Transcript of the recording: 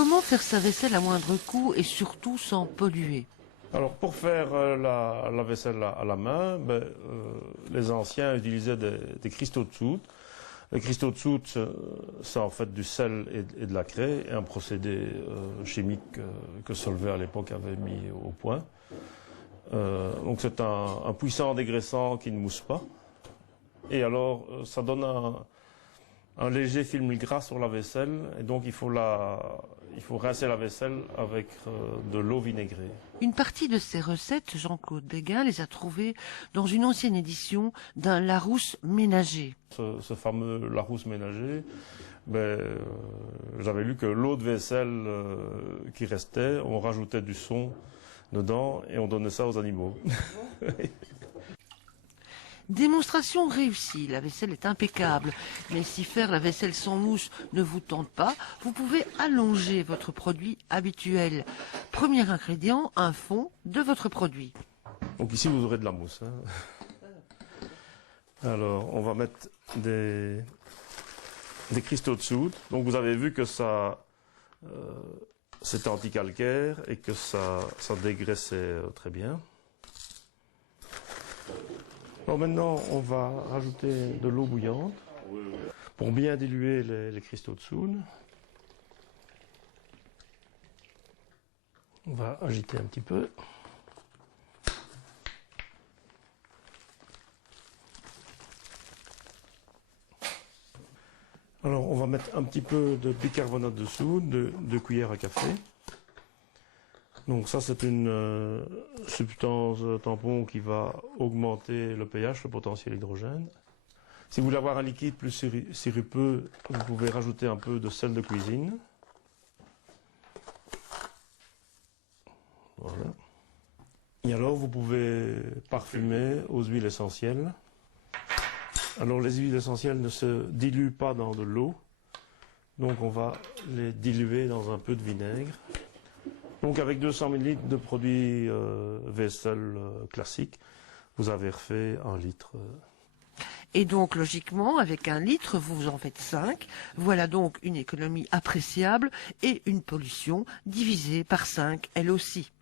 Comment faire sa vaisselle à moindre coût et surtout sans polluer? Alors pour faire la vaisselle à la main, les anciens utilisaient des cristaux de soude. Les cristaux de soude, c'est en fait du sel et de la craie, et un procédé chimique que Solvay à l'époque avait mis au point. Donc c'est un puissant dégraissant qui ne mousse pas. Et alors ça donne un léger film gras sur la vaisselle, et donc il faut rincer la vaisselle avec de l'eau vinaigrée. Une partie de ces recettes, Jean-Claude Béguin les a trouvées dans une ancienne édition d'un Larousse ménager. Ce fameux Larousse ménager, j'avais lu que l'eau de vaisselle qui restait, on rajoutait du son dedans et on donnait ça aux animaux. Démonstration réussie, la vaisselle est impeccable. Mais si faire la vaisselle sans mousse ne vous tente pas, vous pouvez allonger votre produit habituel. Premier ingrédient, un fond de votre produit. Donc ici vous aurez de la mousse. Alors on va mettre des cristaux de soude. Donc vous avez vu que ça c'était anticalcaire et que ça dégraissait très bien. Alors maintenant, on va rajouter de l'eau bouillante pour bien diluer les cristaux de soude. On va agiter un petit peu. Alors, on va mettre un petit peu de bicarbonate de soude, 2 cuillères à café. Donc ça, c'est une substance tampon qui va augmenter le pH, le potentiel hydrogène. Si vous voulez avoir un liquide plus sirupeux, vous pouvez rajouter un peu de sel de cuisine. Voilà. Et alors, vous pouvez parfumer aux huiles essentielles. Alors, les huiles essentielles ne se diluent pas dans de l'eau. Donc, on va les diluer dans un peu de vinaigre. Donc avec 200 ml de produits vaisselle classique, vous avez refait 1 litre. Et donc logiquement, avec 1 litre, vous en faites 5. Voilà donc une économie appréciable et une pollution divisée par 5, elle aussi.